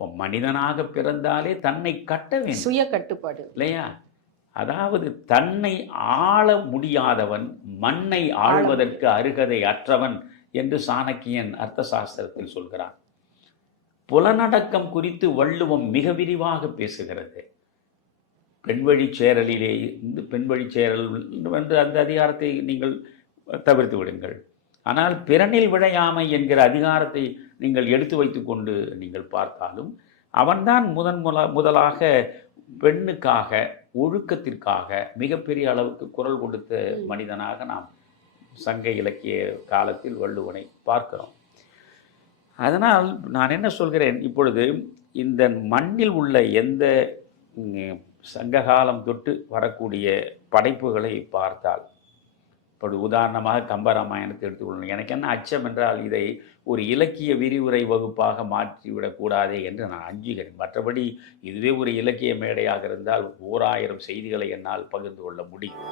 இப்போ மனிதனாக பிறந்தாலே தன்னை கட்ட வேண்டும். சுய கட்டுப்பாடு இல்லையா? அதாவது தன்னை ஆள முடியாதவன் மண்ணை ஆள்வதற்கு அருகதை அற்றவன் என்று சாணக்கியன் அர்த்த சாஸ்திரத்தில் சொல்கிறான். புலனடக்கம் குறித்து வள்ளுவம் மிக விரிவாக பேசுகிறது. பெண்வழி சேரலிலே இருந்து பெண்வழி சேரல் என்று அந்த அதிகாரத்தை நீங்கள் தவிர்த்து விடுங்கள். ஆனால் பிறனில் விழையாமை என்கிற அதிகாரத்தை நீங்கள் எடுத்து வைத்துக்கொண்டு நீங்கள் பார்த்தாலும் அவன்தான் முதன் முல முதலாக பெண்ணுக்காக ஒழுக்கத்திற்காக மிகப்பெரிய அளவுக்கு குரல் கொடுத்த மனிதனாக நாம் சங்க இலக்கிய காலத்தில் வள்ளுவனை பார்க்கிறோம். அதனால் நான் என்ன சொல்கிறேன்? இப்பொழுது இந்த மண்ணில் உள்ள எந்த சங்ககாலம் தொட்டு வரக்கூடிய படைப்புகளை பார்த்தால் இப்போ உதாரணமாக கம்பராமாயணத்தை எடுத்துக்கொள்ளணும் எனக்கு என்ன அச்சம் என்றால் இதை ஒரு இலக்கிய விரிவுரை வகுப்பாக மாற்றிவிடக்கூடாதே என்று நான் அஞ்சுகிறேன் மற்றபடி இதுவே ஒரு இலக்கிய மேடையாக இருந்தால் ஓராயிரம் செய்திகளை என்னால் பகிர்ந்து கொள்ள முடியும்.